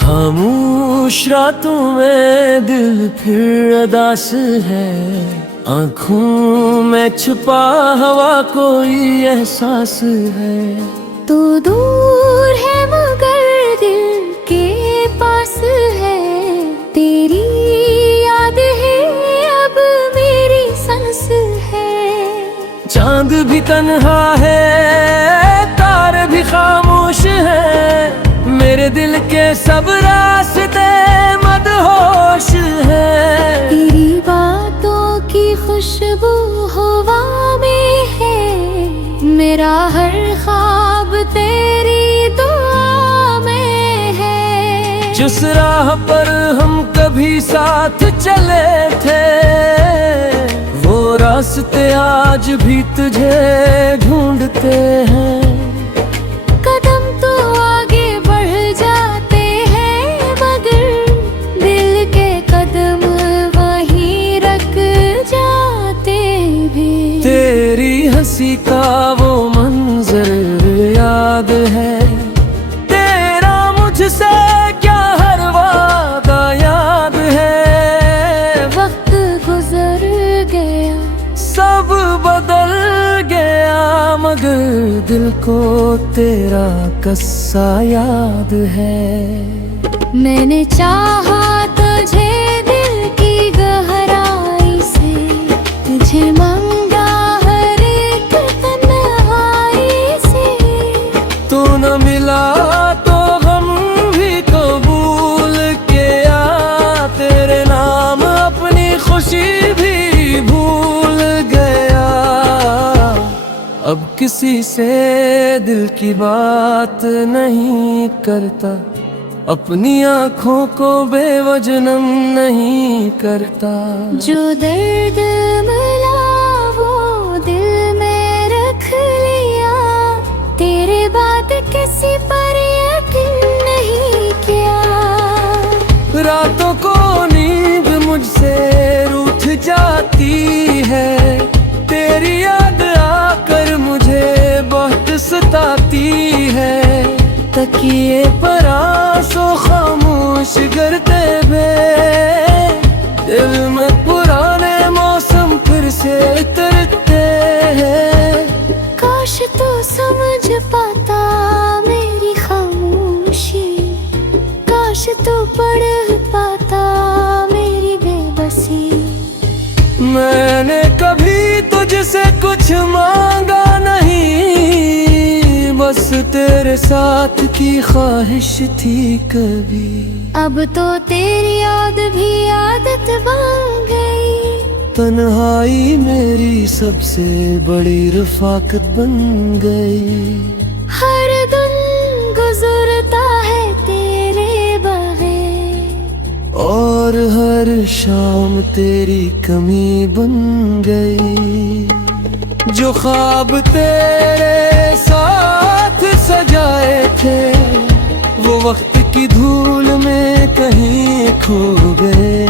खामोश रातों में दिल फिर अदास है, आँखों में छुपा हवा कोई एहसास है। तू दूर है मगर दिल के पास है, तेरी याद है अब मेरी सांस है। चांद भी तन्हा है, तारे भी खामोश है, मेरे दिल के सब रास्ते मदहोश है। तेरी बातों की खुशबू हवा में है, मेरा हर ख्वाब तेरी दुआ में है। जिस राह पर हम कभी साथ चले थे, वो रास्ते आज भी तुझे ढूंढते हैं। कदम तो आगे बढ़ जाते हैं मगर दिल के कदम वहीं रख जाते भी। तेरी हंसी का वो मंजर याद है, तेरा मुझसे क्या हर वादा याद है। वक्त गुजर गया, सब बदल गया, मगर दिल को तेरा किस्सा याद है। मैंने चाहा तुझे दिल की गहराई से, तुझे मांगा हर एक तन्हाई से। तू न मिला तो गम भी कबूल किया, तेरे नाम अपनी खुशी भी भूल गया। अब किसी से दिल की बात नहीं करता, अपनी आँखों को बेवजनम नहीं करता। जो दर्द मिला वो दिल में रख लिया, तेरे बाद किसी पर यकीन नहीं किया। रातों को नींद मुझसे रूठ जाती है, तेरी याद आकर मुझे बहुत सताती है। तकिए पर आंसू खामोश करते हुए, दिल में पुराने मौसम फिर से उतरते हैं। काश तू समझ पाता मेरी खामोशी, काश तू पढ़ पाता मेरी बेबसी। मैंने कभी तुझसे कुछ मांगा नहीं, बस तेरे साथ की ख्वाहिश थी कभी। अब तो तेरी याद भी आदत बन गई, तन्हाई मेरी सबसे बड़ी रफाकत बन गई। हर दिन गुजरता है तेरे बगैर, और हर शाम तेरी कमी बन गई। जो ख्वाब तेरे साथ सजाए थे, वो वक्त की धूल में कहीं खो गए।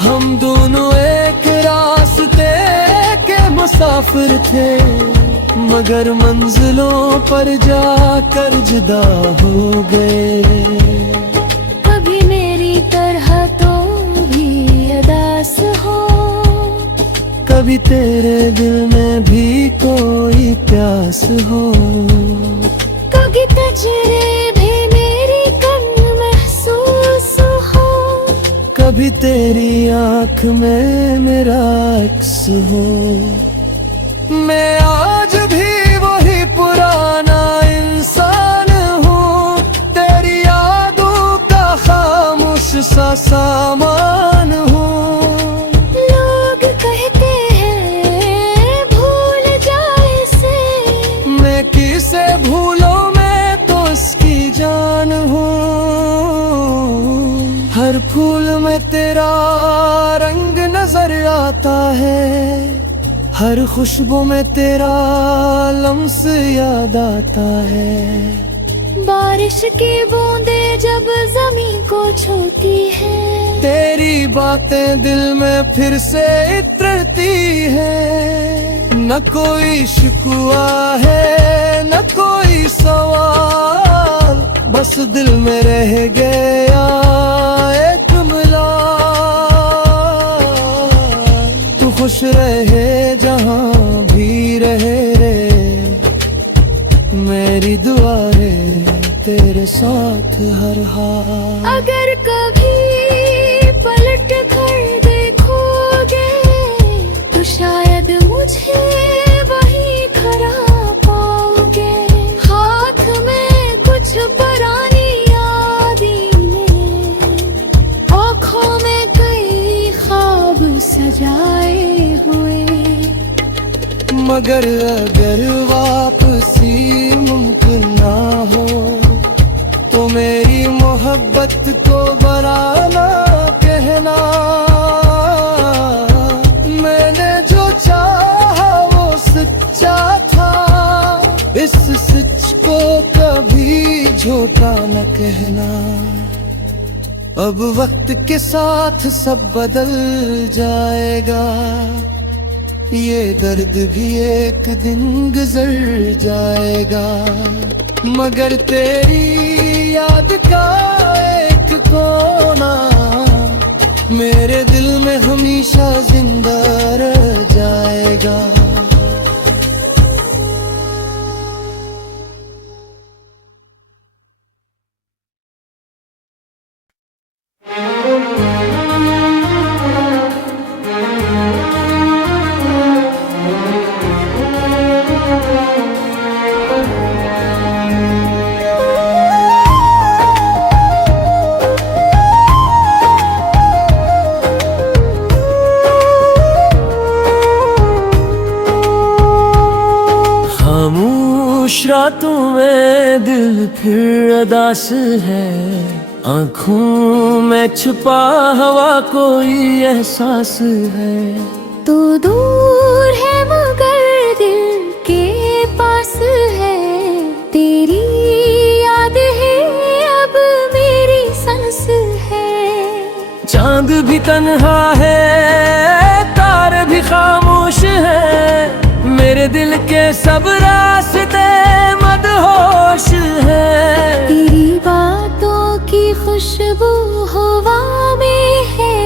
हम दोनों एक रास्ते के मुसाफिर थे, मगर मंजिलों पर जाकर जुदा हो गए। कभी मेरी तरह तो भी अदास हो, कभी तेरे दिल में भी कोई प्यास हो। कभी तुझे भी मेरी कम महसूस हो, कभी तेरी आँख में मेरा अक्स हो। मैं आज भी वही पुराना इंसान हूँ, तेरी यादों का खामोश सा सामान हूँ। लोग कहते हैं भूल जाए इसे, मैं किसे भूलूं, मैं तो उसकी जान हूँ। हर फूल में तेरा रंग नजर आता है, हर खुशबू में तेरा लम्स याद आता है। बारिश की बूंदें जब जमीन को छूती है, तेरी बातें दिल में फिर से इतरती है। न कोई शिकवा है न कोई सवाल, बस दिल में रह गया एक मिलान। तू खुश रहे जहाँ भी रहे रे, मेरी दुआ है तेरे साथ हर हाल। अगर कभी पलट कर देखोगे तो शायद मुझे वही खड़ा पाओगे। हाथ में कुछ पुरानी यादें, आँखों में कई ख्वाब सजाए हुए। मगर अगर वापसी मुमकिन ना हो तो मेरी मोहब्बत को बराना कहना। मैंने जो चाहा वो सच्चा था, इस सच को कभी झूठा न कहना। अब वक्त के साथ सब बदल जाएगा, ये दर्द भी एक दिन गुजर जाएगा। मगर तेरी याद का एक कोना मेरे दिल में हमेशा जिंदा रह जाएगा। रातों में दिल फिर अदास है, आँखों में छुपा हवा कोई एहसास है। तो दूर है मगर दिल के पास है, तेरी याद है अब मेरी सांस है। चांद भी तन्हा है तारे भी खामोश है, मेरे दिल के सब रास्ते मदहोश है। तेरी बातों की खुशबू हवा में है,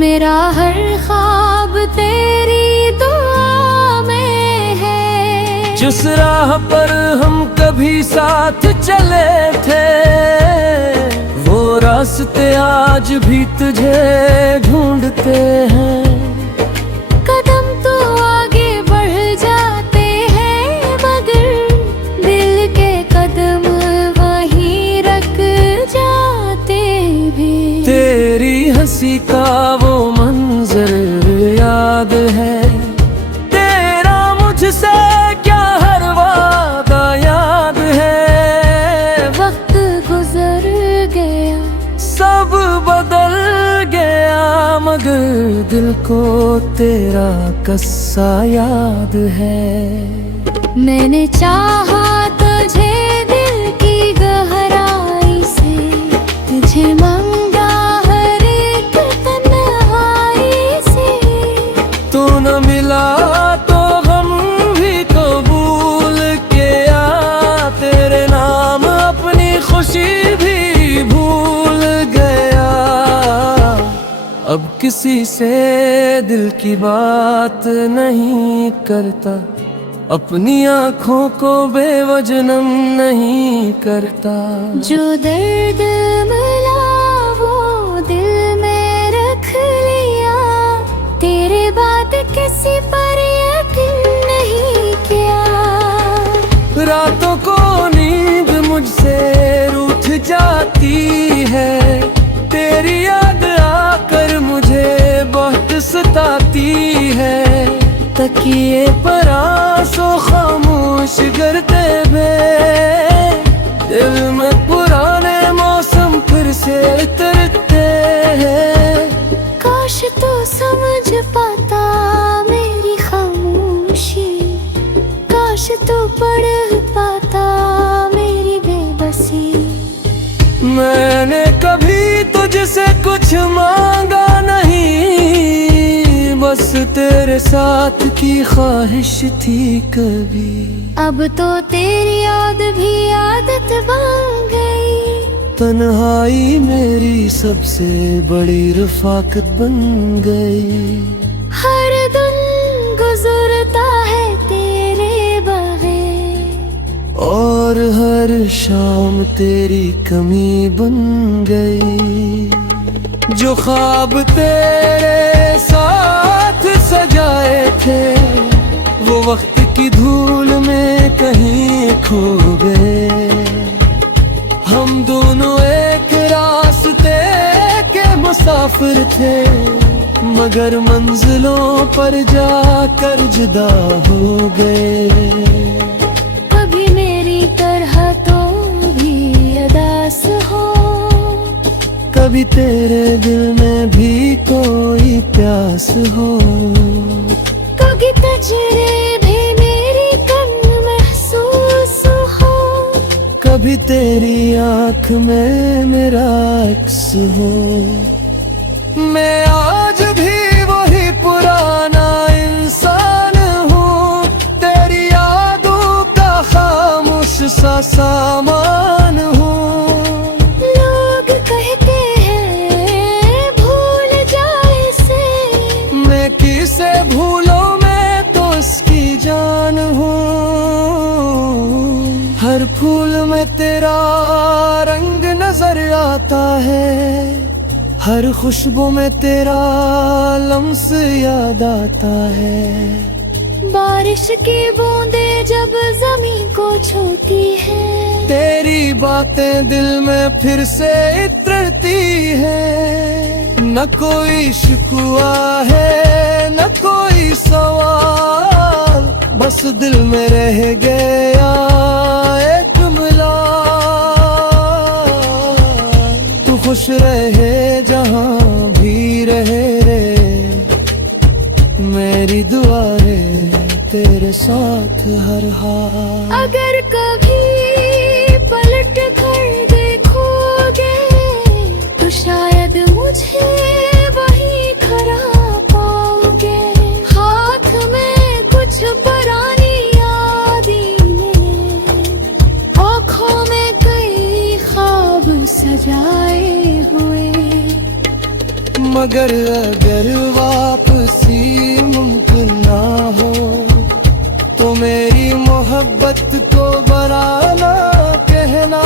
मेरा हर ख्वाब तेरी दुआ में है। जिस राह पर हम कभी साथ चले थे, वो रास्ते आज भी तुझे ढूंढते हैं। हंसी का वो मंजर याद है, तेरा मुझसे क्या हर वादा याद है। वक्त गुजर गया सब बदल गया, मगर दिल को तेरा किस्सा याद है। मैंने चाहा तुझे दिल की गहराई से, तुझे मांगा न मिला तो गम भी कबूल किया, तेरे नाम अपनी खुशी भी भूल गया। अब किसी से दिल की बात नहीं करता, अपनी आँखों को बेवजनम नहीं करता। जो दर्द मिला वो दिल में रख लिया, तेरे बाद किसी पर यकीन नहीं किया। रातों को नींद मुझसे रूठ जाती है, तेरी याद आकर मुझे बहुत सताती है। तकिए पर आंसू खामोश करते हुए, दिल में पुराने मौसम फिर से उतरते हैं। काश तो समझ पाता मेरी ख्वाहिश पढ़ पाता मेरी बेबसी। मैंने कभी तुझसे कुछ मांगा नहीं, बस तेरे साथ की ख्वाहिश थी कभी। अब तो तेरी याद भी आदत बन गई, तन्हाई मेरी सबसे बड़ी रफाकत बन गई। हर दिन गुजरता है तेरे बगैर, और हर शाम तेरी कमी बन गई। जो ख्वाब तेरे साथ सजाए थे, वो वक्त की धूल में कहीं खो गए। हम दोनों एक रास्ते के मुसाफिर थे, मगर मंजिलों पर जाकर जुदा हो गए। कभी मेरी तरह तो भी अदास हो, कभी तेरे दिल में भी कोई प्यास हो। कभी तजरे भी मेरी कम महसूस हो, कभी तेरी आँख में मेरा अक्स हो। मैं आज भी वही पुराना इंसान हूँ, तेरी यादों का खामोश सा सामान हूँ। लोग कहते हैं भूल जाए इसे, मैं किसे भूलूं, मैं तो उसकी जान हूँ। हर फूल में तेरा रंग नजर आता है, हर खुशबू में तेरा लम्स याद आता है। बारिश की बूंदें जब जमीन को छूती है, तेरी बातें दिल में फिर से इतरती है। न कोई शिकवा है न कोई सवाल, बस दिल में रह गया एक मिलान। तू खुश रहे जहाँ भी रहे रे, मेरी दुआ है तेरे साथ हर हाल। अगर कभी पलट कर देखोगे तो शायद मुझे वही खड़ा पाओगे। हाथ में कुछ पुरानी यादें, आँखों में कई ख्वाब सजाए हुए। मगर अगर वापसी मुमकिन ना हो, तो मेरी मोहब्बत को बराना कहना।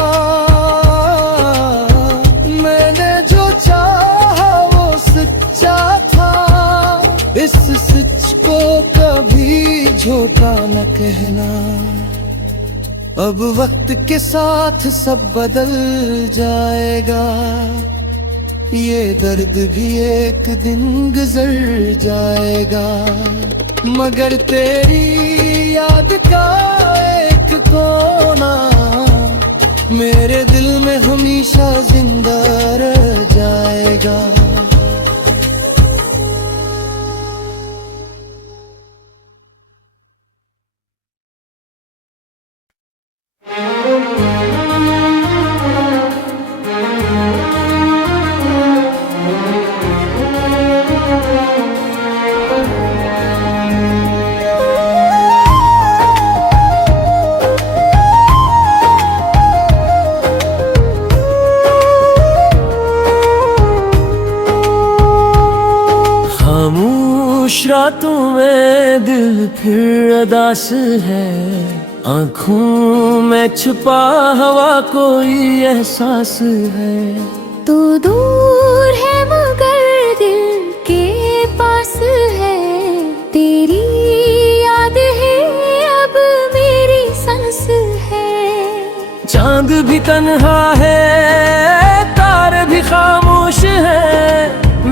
मैंने जो चाहा वो सच्चा था, इस सच को कभी झूठा न कहना। अब वक्त के साथ सब बदल जाएगा, ये दर्द भी एक दिन गुजर जाएगा। मगर तेरी याद का एक कोना मेरे दिल में हमेशा जिंदा रह जाएगा। खामोश रातों में दिल फिर अदास है, आँखों में छुपा हवा कोई एहसास है। तू दूर है मगर दिल के पास है, तेरी याद है अब मेरी सांस है। चांद भी तन्हा है, तारे भी खामोश है,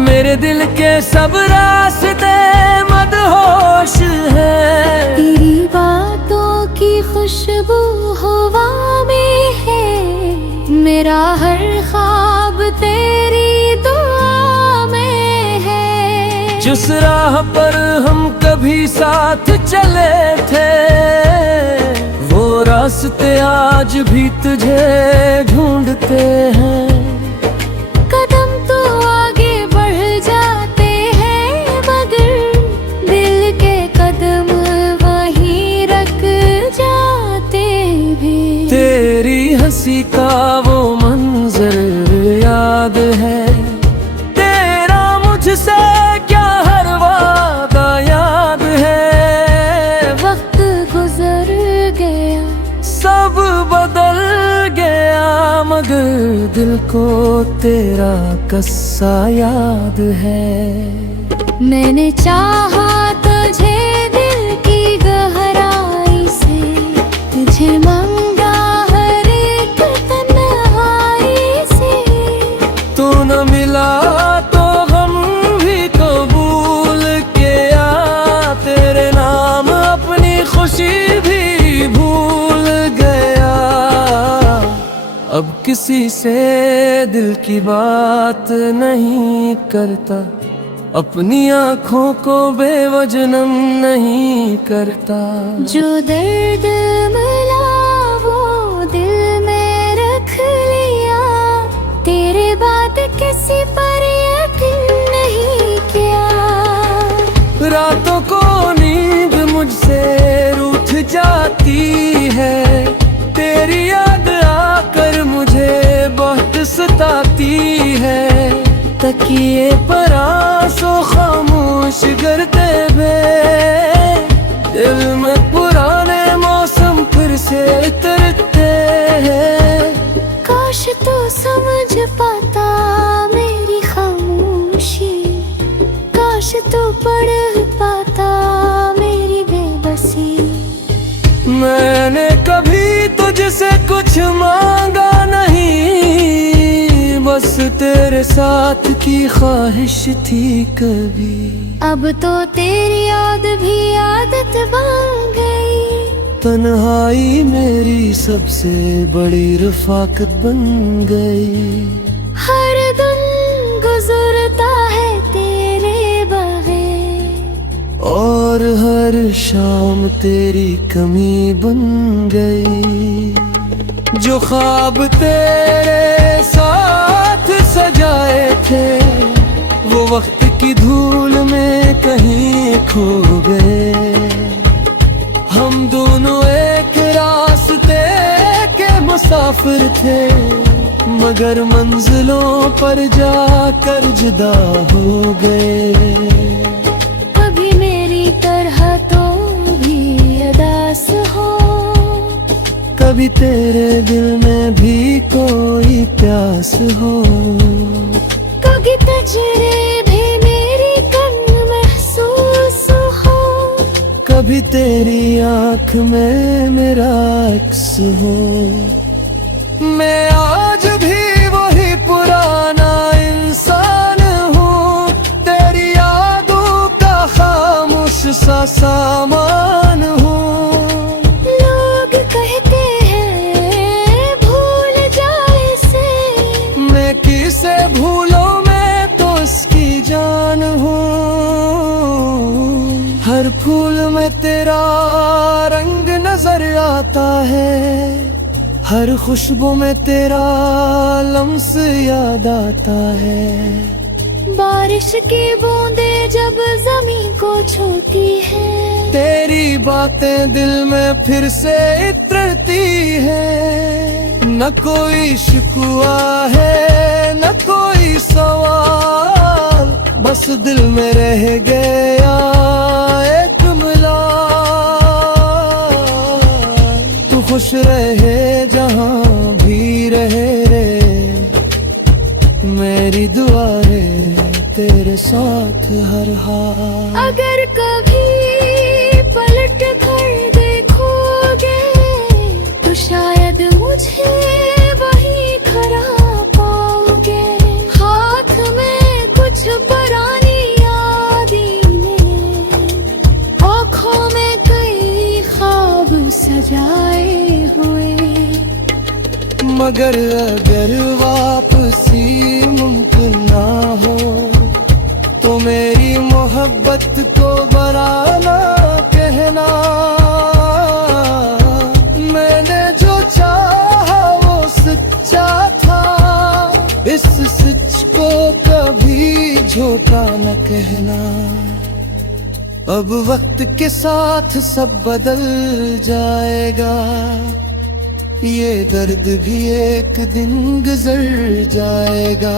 मेरे दिल के सब रास्ते मदहोश है। तेरी बातों की खुशबू हवा में है, मेरा हर ख्वाब तेरी दुआ में है। जिस राह पर हम कभी साथ चले थे, आज भी तुझे ढूंढते हैं। कदम तो आगे बढ़ जाते हैं मगर दिल के कदम वहीं रख जाते भी। तेरी हंसी का वो मंजर याद है, तेरा मुझसे क्या हर वादा याद है। वक्त गुजर गया, सब बदल गया, मगर दिल को तेरा कस्सा याद है। मैंने चाहा तुझे दिल की गहराई से, तुझे मांगा हर एक तन्हाई से। तू न मिला तो हम भी कबूल किया, तेरे नाम अपनी खुशी भी भूल गया। अब किसी से दिल की बात नहीं करता, अपनी आँखों को बेवजनम नहीं करता। जो दर्द मिला वो दिल में रख लिया, तेरे बाद किसी पर यकीन नहीं किया। रातों को नींद मुझसे रूठ जाती है, तेरी याद आकर मुझे बहुत सताती है। तकिए पर आंसू खामोश करते हुए, दिल में पुराने मौसम फिर से उतरते हैं। काश तू समझ पाता मेरी खामोशी, काश तू पढ़ पाता मेरी बेबसी। मैंने कभी तुझसे कुछ मांगा नहीं, बस तेरे साथ की ख्वाहिश थी कभी। अब तो तेरी याद भी आदत बन गई, तन्हाई मेरी सबसे बड़ी रफाकत बन गई। हर दिन गुजरता है तेरे बगैर, और हर शाम तेरी कमी बन गई। जो ख्वाब तेरे साथ सजाए थे, वो वक्त की धूल में कहीं खो गए। हम दोनों एक रास्ते के मुसाफिर थे, मगर मंजिलों पर जाकर जुदा हो गए। कभी मेरी तरह तो भी अदास हो, कभी तेरे दिल में भी कोई प्यास हो। कभी तुझे भी मेरी कन महसूस हो, कभी तेरी आँख में मेरा अक्स हो। मैं आज भी वही पुराना इंसान हूँ, तेरी यादों का खामोश सा सामान हूँ। लोग कहते हैं भूल जाए इसे, मैं किसे भूलो, मैं तो इसकी जान हूँ। हर फूल में तेरा रंग नजर आता है, हर खुशबू में तेरा लम्स याद आता है। बारिश की बूंदें जब जमीन को छूती है, तेरी बातें दिल में फिर से इतरती है। न कोई शिकवा है न कोई सवाल, बस दिल में रह गया एक मिलाल। तू खुश रहे जहाँ भी रहे रे, मेरी दुआ है तेरे साथ हर हाल। अगर कभी पलट कर देखोगे तो शायद मुझे वही खड़ा पाओगे। हाथ में कुछ पुरानी यादें ने, आँखों में कई ख्वाब सजाए हुए। मगर अगर वापसी मुमकिन ना हो, तो मेरी मोहब्बत को बराना कहना। मैंने जो चाहा न कहना, अब वक्त के साथ सब बदल जाएगा, ये दर्द भी एक दिन गुजर जाएगा।